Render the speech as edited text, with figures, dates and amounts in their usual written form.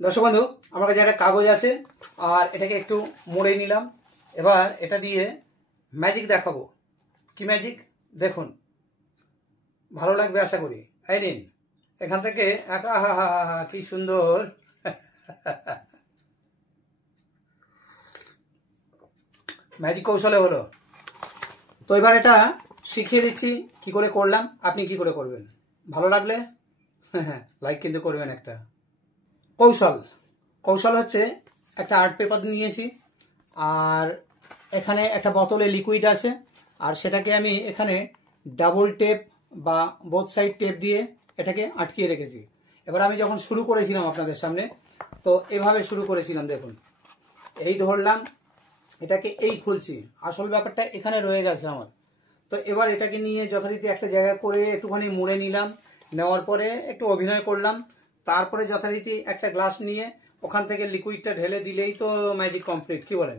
দর্শক বন্ধু, আমার কাছে একটা কাগজ আছে আর এটাকে একটু মুড়ে নিলাম। এবার এটা দিয়ে ম্যাজিক দেখাবো। কি ম্যাজিক দেখুন, ভালো লাগবে আশা করি। এই নিন, এখান থেকে কি সুন্দর ম্যাজিক কৌশলে হলো। তো এবার এটা শিখিয়ে দিচ্ছি কি করে করলাম, আপনি কি করে করবেন। ভালো লাগলে লাইক কিন্তু করবেন। একটা কৌশল হচ্ছে, একটা আর্ট পেপার নিয়েছি আর এখানে একটা বোতলে লিকুইড আছে, আর সেটাকে আমি এখানে ডাবল টেপ বা বোথ সাইড টেপ দিয়ে এটাকে আটকিয়ে রেখেছি। এবার আমি যখন শুরু করেছিলাম আপনাদের সামনে, তো এভাবে শুরু করেছিলাম। দেখুন, এই ধরলাম, এটাকে এই খুলছি, আসল ব্যাপারটা এখানে রয়ে গেছে আমার। তো এবার এটাকে নিয়ে যথারীতি একটা জায়গা করে একটুখানি মুড়ে নিলাম। নেওয়ার পরে একটু অভিনয় করলাম, তারপরে যথারীতি একটা গ্লাস নিয়ে ওখান থেকে লিকুইডটা ঢেলে দিলেই তো ম্যাজিক কমপ্লিট। কি বলেন?